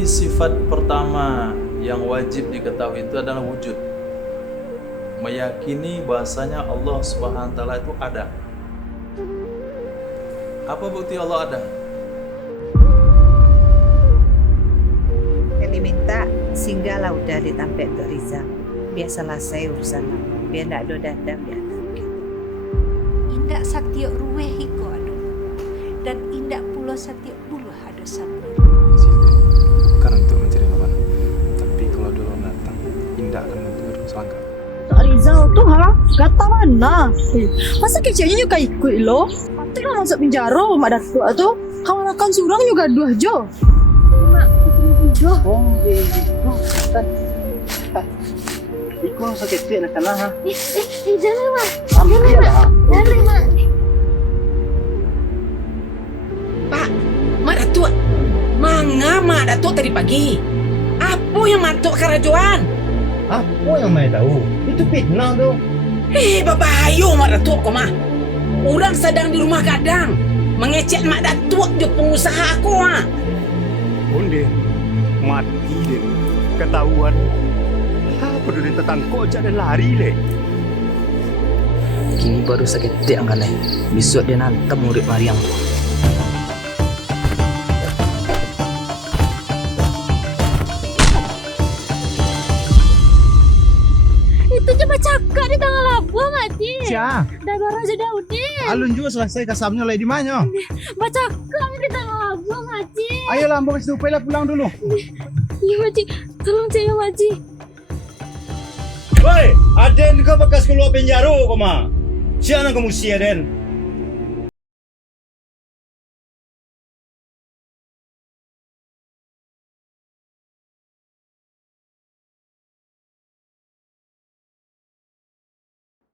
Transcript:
Jadi sifat pertama yang wajib diketahui itu adalah wujud. Meyakini bahasanya Allah Subhanahu wa taala itu ada. Apa bukti Allah ada? Kami minta singgahlah udah ditampek Tok Riza. Biar selesai urusan biar ndak ada dandam di anak kita. Indak satio ruweh hiko ado. Dan indak pulo satio buluh ado sampai. Bukan untuk mencari lawan, tapi kalau dulu datang, Indah akan membantu selangkah. Tok Rizal tuh kata mana? Masa kecilnya juga ikut lo? Patut lah masuk penjara mak datuk tuh. Kawan akan surang juga dua jo. Mak, dua. Oh, kan. Ikaw ang sakit na ka na ha. Jangan mak. Ambil lah. Jangan mak. Pak, Mak Datuk. Manga Mak Datuk tadi pagi? Apa yang matuk kerajuan? Apa yang may tahu? Itu fitnah tu. Babayo Mak Datuk kau mah. Orang sedang di rumah gadang. Mengecek Mak Datuk je pengusaha aku ah. Onde mati dia ketahuan apa dia tertangkap je dan lari le. Kini baru sakit dia angkat leh. Besok dia nanti murid Mariam tu. Itu cuma cakap di tengah labuan mati. Siya? Dah barang sudah udah. Alun juga selesai kasamnya lagi di mana? Cakap di tengah labuan mati. Ayolah, ambil supaya lah pulang dulu. Ya makcik, tolong saya makcik. Woi, Aden kau bekas keluar penjara kau mah. Siapa nak kamu si Aden?